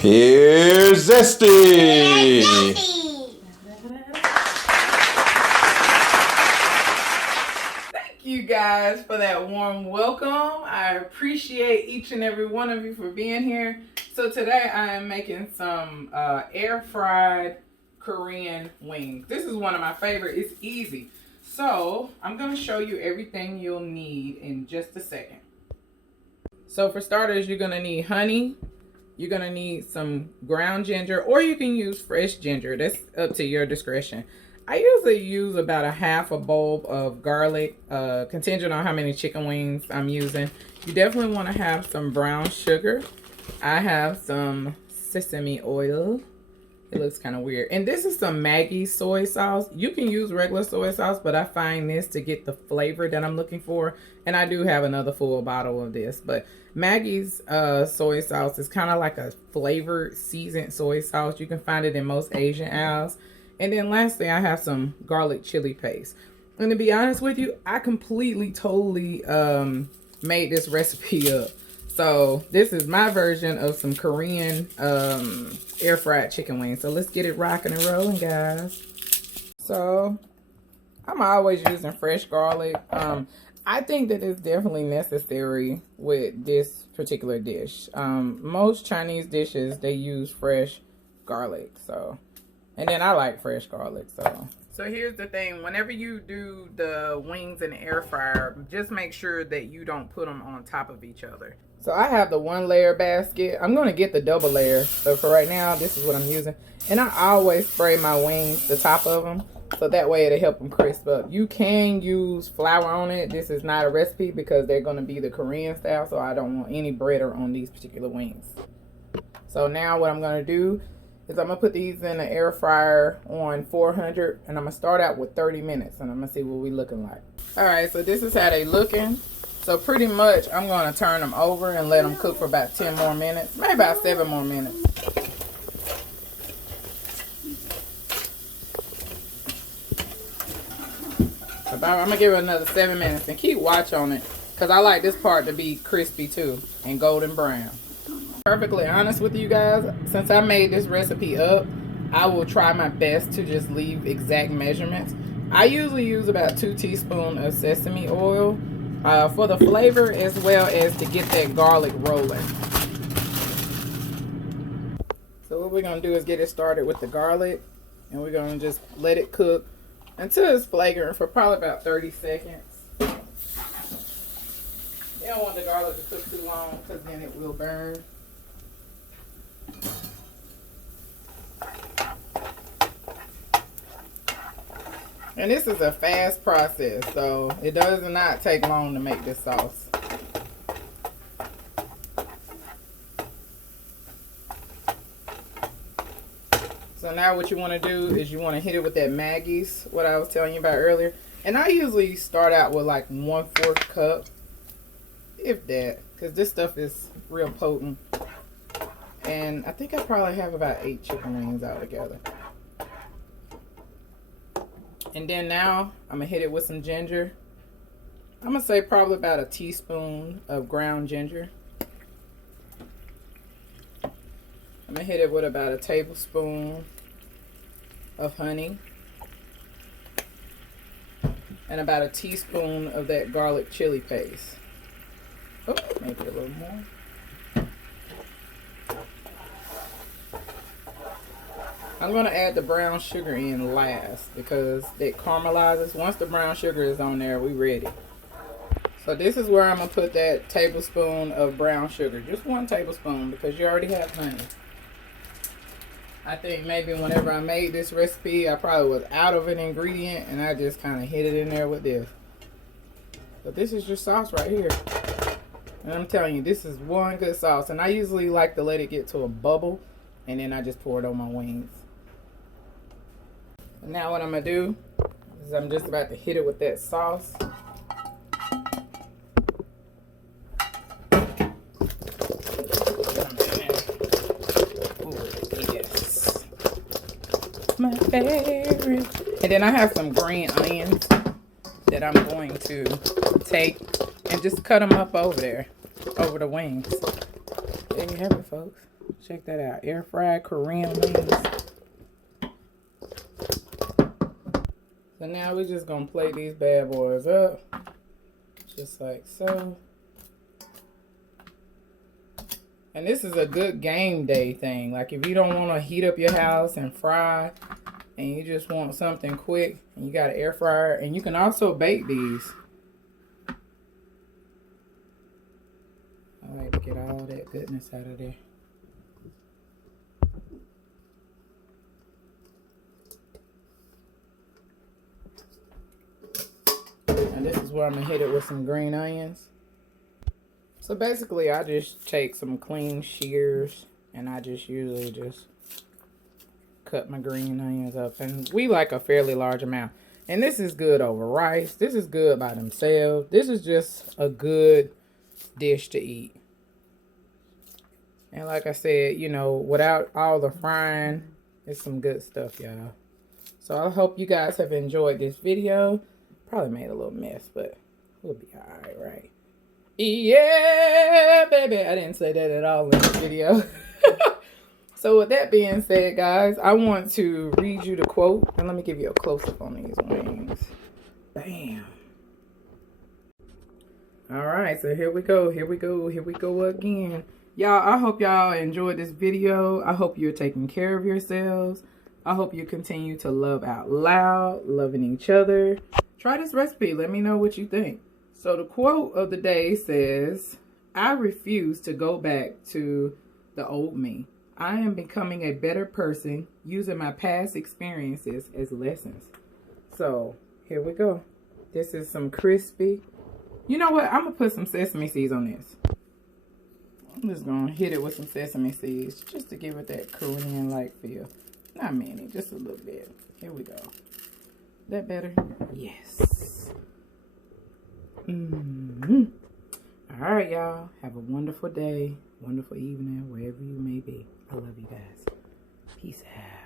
Here's Zesty. Thank you guys for that warm welcome. I appreciate each and every one of you for being here. So today I am making some air fried Korean wings. This is one of my favorite. It's easy. So I'm going to show you everything you'll need in just a second. So for starters, you're going to need honey. You're going to need some ground ginger, or you can use fresh ginger. That's up to your discretion. I usually use about a half a bulb of garlic, contingent on how many chicken wings I'm using. You definitely want to have some brown sugar. I have some sesame oil. It looks kind of weird. And this is some Maggi soy sauce. You can use regular soy sauce, but I find this to get the flavor that I'm looking for. And I do have another full bottle of this. But Maggi's soy sauce is kind of like a flavored seasoned soy sauce. You can find it in most Asian aisles. And then lastly, I have some garlic chili paste. And to be honest with you, I completely, totally made this recipe up. So this is my version of some Korean air fried chicken wings. So let's get it rocking and rolling, guys. So I'm always using fresh garlic. I think that it's definitely necessary with this particular dish. Most Chinese dishes, they use fresh garlic. And then I like fresh garlic. So here's the thing. Whenever you do the wings in the air fryer, just make sure that you don't put them on top of each other. So I have the 1 layer basket. I'm going to get the double layer. So for right now, this is what I'm using. And I always spray my wings, the top of them. So that way it'll help them crisp up. You can use flour on it. This is not a recipe because they're going to be the Korean style. So I don't want any breader on these particular wings. So now what I'm going to do is I'm going to put these in the air fryer on 400. And I'm going to start out with 30 minutes. And I'm going to see what we looking like. All right, so this is how they looking. So pretty much, I'm going to turn them over and let them cook for about 10 more minutes. Maybe about 7 more minutes. I'm going to give it another 7 minutes and keep watch on it. Because I like this part to be crispy too and golden brown. Perfectly honest with you guys, since I made this recipe up, I will try my best to just leave exact measurements. I usually use about 2 teaspoons of sesame oil. For the flavor as well as to get that garlic rolling. So what we're going to do is get it started with the garlic. And we're going to just let it cook until it's flagrant for probably about 30 seconds. You don't want the garlic to cook too long because then it will burn. And this is a fast process, so it does not take long to make this sauce. So now what you want to do is you want to hit it with that Maggi's, what I was telling you about earlier. And I usually start out with like 1/4 cup, if that, because this stuff is real potent. And I think I probably have about 8 chicken wings altogether. And then now, I'm going to hit it with some ginger. I'm going to say probably about a teaspoon of ground ginger. I'm going to hit it with about a tablespoon of honey. And about a teaspoon of that garlic chili paste. Oh, maybe a little more. I'm going to add the brown sugar in last because it caramelizes. Once the brown sugar is on there, we ready. So this is where I'm going to put that tablespoon of brown sugar. Just 1 tablespoon because you already have honey. I think maybe whenever I made this recipe, I probably was out of an ingredient and I just kind of hit it in there with this. But this is your sauce right here. And I'm telling you, this is one good sauce. And I usually like to let it get to a bubble and then I just pour it on my wings. Now what I'm going to do is I'm just about to hit it with that sauce. Ooh, yes. My favorite. And then I have some green onions that I'm going to take and just cut them up over there, over the wings. There you have it, folks. Check that out. Air fried Korean wings. So now we're just gonna plate these bad boys up. Just like so. And this is a good game day thing. Like if you don't want to heat up your house and fry, and you just want something quick, and you got an air fryer, and you can also bake these. I like to get all that goodness out of there. And this is where I'm gonna hit it with some green onions. So basically I just take some clean shears and I just usually just cut my green onions up, and we like a fairly large amount. And this is good over rice. This is good by themselves. This is just a good dish to eat. And like I said, you know, without all the frying, it's some good stuff, y'all. So I hope you guys have enjoyed this video. Probably made a little mess, but we'll be all right, right? Yeah, baby. I didn't say that at all in this video. So with that being said, guys, I want to read you the quote. And let me give you a close-up on these wings. Bam. All right, so here we go. Here we go. Here we go again. Y'all, I hope y'all enjoyed this video. I hope you're taking care of yourselves. I hope you continue to love out loud, loving each other. Try this recipe. Let me know what you think. So the quote of the day says, I refuse to go back to the old me. I am becoming a better person using my past experiences as lessons. So here we go. This is some crispy. You know what? I'm going to put some sesame seeds on this. I'm just going to hit it with some sesame seeds just to give it that Korean-like feel. Not many, just a little bit. Here we go. That better? Yes. All right, y'all. Have a wonderful day, wonderful evening, wherever you may be. I love you guys. Peace out.